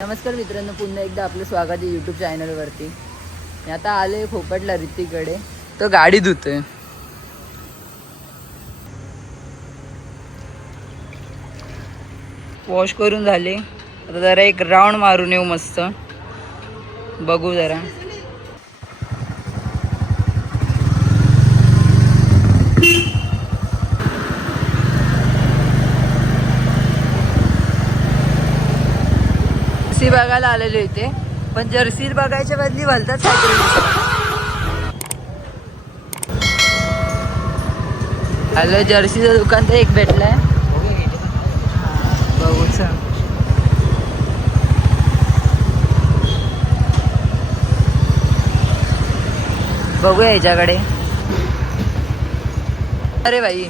नमस्कार मित्रांनो, पुन्हा एकदा आपलं स्वागत आहे यूट्यूब चॅनलवरती. मी आता आले खोपटला ऋतिकडे. तो गाडी धुतोय. वॉश करून झाले. आता जरा एक राऊंड मारून येऊ, मस्त बघू जरा. जर्सी बघायला आलेले होते, पण जर्सी बघायच्या बदली भलतात सायकल. हॅलो, जर्सीचं दुकान तर एक भेटलंय. बघूच बघूया याच्याकडे. अरे भाई,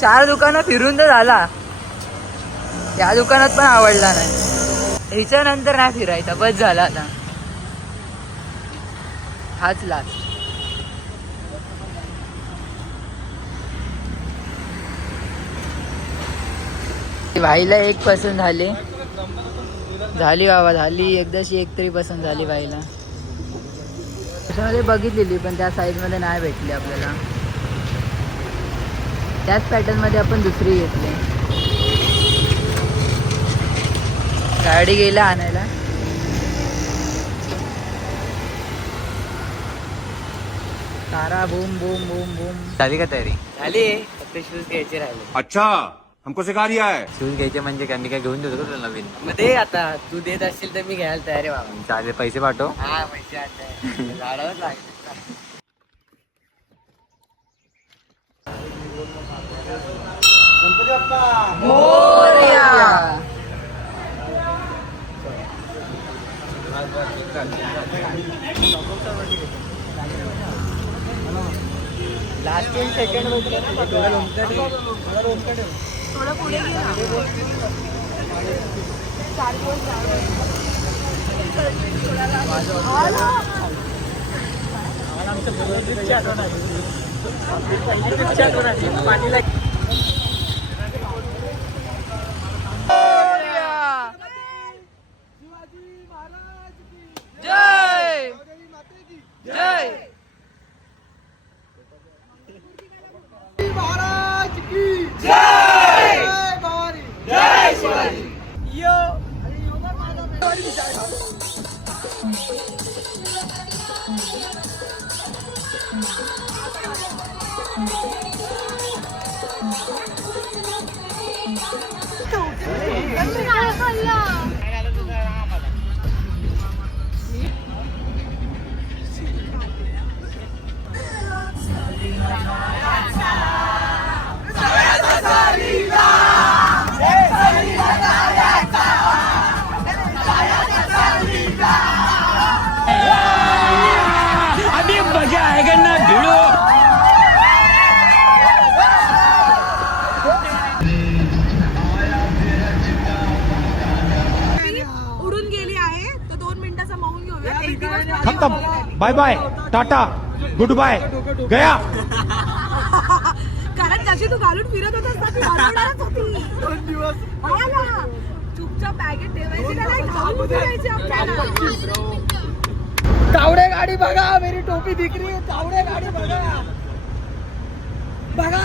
4 दुकानं फिरून तर झाला, या दुकानात पण आवडला नाही. ह्याच्यानंतर नाही फिरायचा, बस झाला आता, हाच लास्ट. भाईला एक पसंत झाली बाबा, झाली एकदाशी एक तरी पसंत झाली भाईला. त्याच्यामध्ये बघितलेली, पण त्या साईजमध्ये नाही भेटली आपल्याला. त्याच पॅटर्नमध्ये आपण दुसरी घेतली. गाडी गेला आणायला. तारा बूम बूम बूम बूम. झाली का तयारी? झाली, फक्त शूज घ्यायचे राहिले. अच्छा, हमको सिखा रिया है. शूज घ्यायचे म्हणजे काय, मी काय घेऊन देतो तुला नवीन? मध्ये आता तू देत असशील तर मी घ्यायला तयार आहे बाबा. चालेल, पैसे पाठव. हा, पैसे आता झाडावर लागले. मोरया. लास्ट 10 सेकंड बघते ना, थोडं पुढे पाणीला. जय जय महाराज की जय. जय शिवाजी. यो खत्म, bye bye, tata, goodbye, गया. कारण जशी तू घालून फिरत होतास ना, ती हरवणारच होती. 2 दिवस चुपचाप बॅगेत ठेवायची, त्याला घालून फिरायची आपल्याला. तावडे गाडी बघा, मेरी टोपी दिख रही है. तावडे गाडी बघा बघा.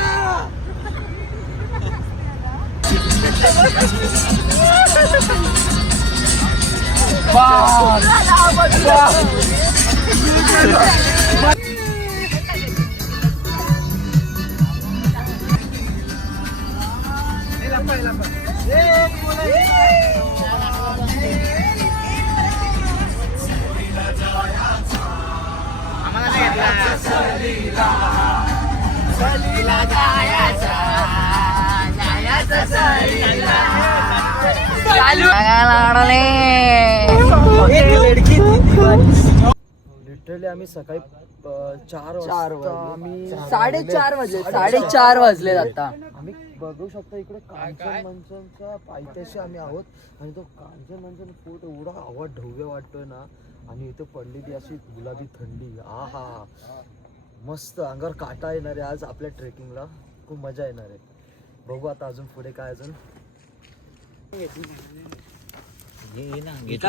लिटरली आम्ही सकाळी 4 वाजता, आम्ही 4:30 वाजले आता. आम्ही बघू शकता इकडे कांचन मंचनच्या पायथ्याशी आम्ही आहोत. आणि तो कांचन मंचन फोर्ट एवढा हवा ढव्य वाटतोय ना. आणि इथे पडलेली अशी गुलाबी थंडी, आहा मस्त, अंगावर काटा येणार आहे. आज आपल्या ट्रेकिंगला खूप मजा येणार आहे. बघू आता अजून पुढे काय. अजून काय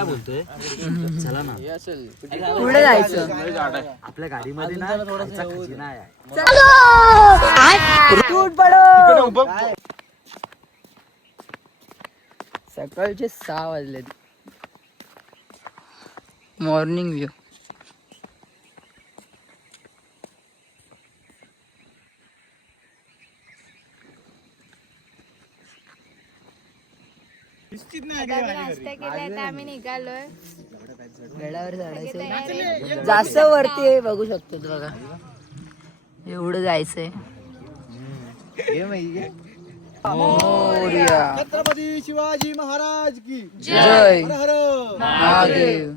बोलतोय चला ना पुढे जायचं आपल्या गाडीमध्ये ना खायचा खजिना आहे. सकाळचे 6 वाजलेत. Morning view. नाश्ता केलाय तर आम्ही निघालोय. गडावर चढायचं. जास्त वरती आहे, बघू शकतो बघा. एवढं जायचंय. मोरया. छत्रपती शिवाजी महाराज की जय हर हर महादेव.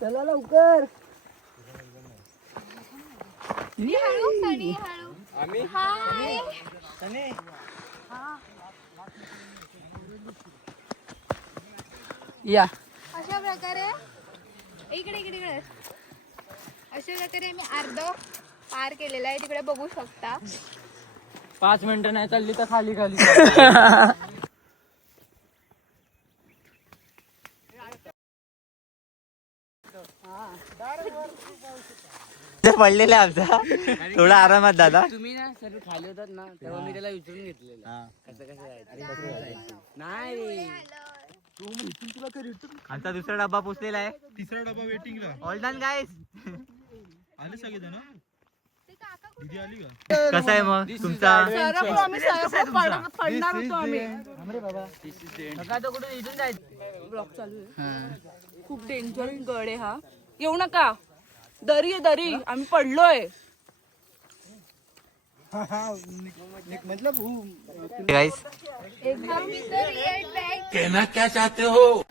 चला लवकर. हळू सनी हळू. हाय. या अशा प्रकारे इकडे इकडे इकडे अशा प्रकारे आम्ही अर्ध पार केलेला आहे. तिकडे बघू शकता. 5 मिनिटं नाही चालली तर खाली खाली. पडलेला आमचा थोडा आरामात दादा. तुम्ही ना सर्व खाली होतात ना तेव्हा मी त्याला विचारून घेतलेलं कसं जायचं. नाही आमचा दुसरा डब्बा पोचलेला आहे. तिसरा डबा वेटिंगला ऑल डन गाईस. आले सगळे ना. दीदी आली का? कसा आहे मग तुमचा? पडणार होतो आम्ही. सकाळ तर कुठून इथून जायचं. ब्लॉक चालू आहे. खूप डेंजर गड आहे हा. येऊ नका. दरी आहे दरी. आम्ही पडलोय. गाईस एकदम रियल बॅग. कहना क्या चाहते हो?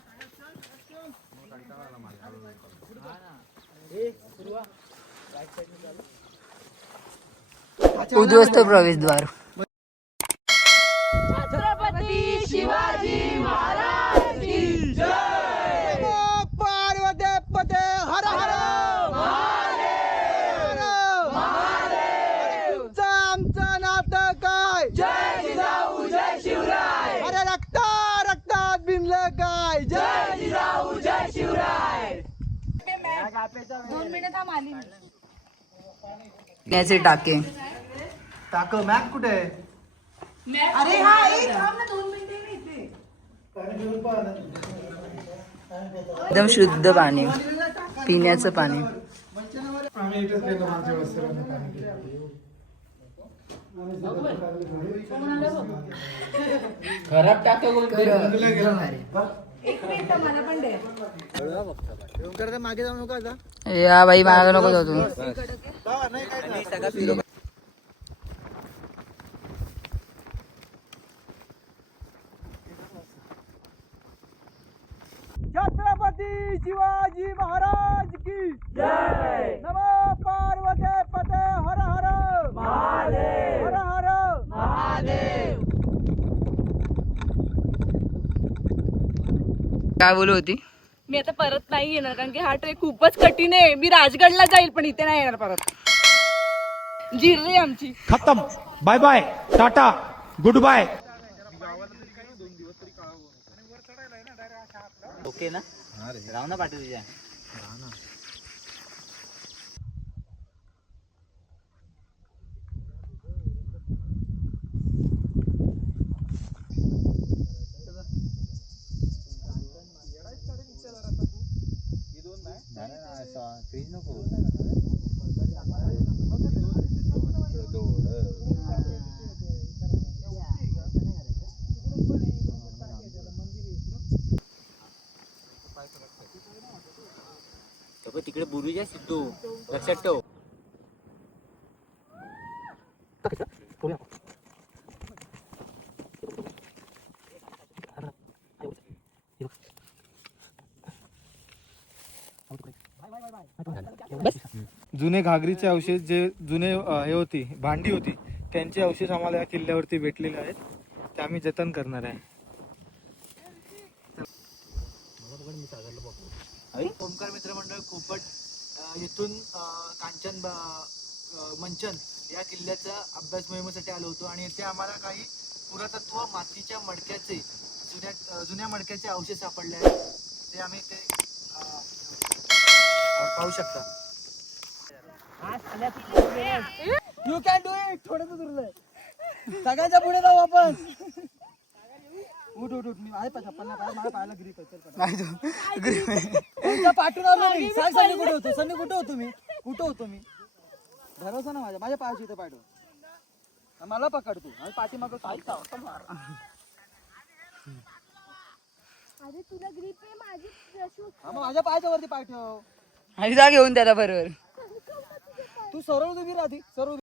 उद्ध्वस्त प्रवेशद्वार. छत्रपती शिवाजी महाराज की जय. पार्वती पते हर हर महादेव. तुमचं आमचं नातं काय? जय जिजाऊ जय शिवराय. अरे रक्तात भिनलं काय? जय जिजाऊ जय शिवराय. 2 मिनिटं थांब आली. पाण्याचे टाके. टाक मॅक कुठे आहे? अरे हा एक थांब ना 2 मिनिटं मी इथे. एकदम शुद्ध पाणी, पिण्याचं पाणी. खराब टाका एक मिनिट मला पण दे. मागे जाऊ नका आता. या बाई माग नको जाऊ तू. छत्रपती शिवाजी महाराज की जय. नमो पार्वती पते हर हर महादेव. हर हर महादेव. काय बोलू होती? मी आता परत नाही येणार कारण की हा ट्रेक खूपच कठीण आहे. मी राजगडला जाईल पण इथे नाही येणार परत. जिरली आमची. खत्म. Bye bye tata goodbye. Okay ना राव ना पाठी तुझ्या. फ्रीज नको. तिकडे बुरुज आहे सिद्धू, लक्षात ठेव. जुने घागरीचे अवशेष जे जुने हे होती भांडी होती त्यांचे अवशेष आम्हाला या किल्ल्यावरती भेटलेले आहेत ते आम्ही जतन करणार आहे. ओमकार मित्र मंडळ कोपट येथून कांचन मंचन या किल्ल्याचा अभ्यास मोहिमेसाठी आलो होतो आणि येथे आम्हाला काही पुरातत्व मातीच्या मडक्याचे जुन्या मडक्याचे अवशेष सापडले आहेत ते आम्ही ते पाहू शकता. You can do it. थोडंच उरलंय. सगळ्यांच्या पुढे जाऊ आपण. उठ उठ उठ मी आहे चप्पल नाही मला पाहायला गिरी पाठवून आलो मी. सांग सनी कुठे होतो. सनी कुठे होतो मी. कुठे होतो मी. भरोसा ना माझ्या पायाची इथे पाठव. मला पकड तू आणि पाठीमाग काय मार. अरे तुला ग्रीप आहे माझी रशू. माझ्या पायाच्या वरती पाठव आणि जा घेऊन त्याला बरोबर. तू सरळ उभी राहती. सरळ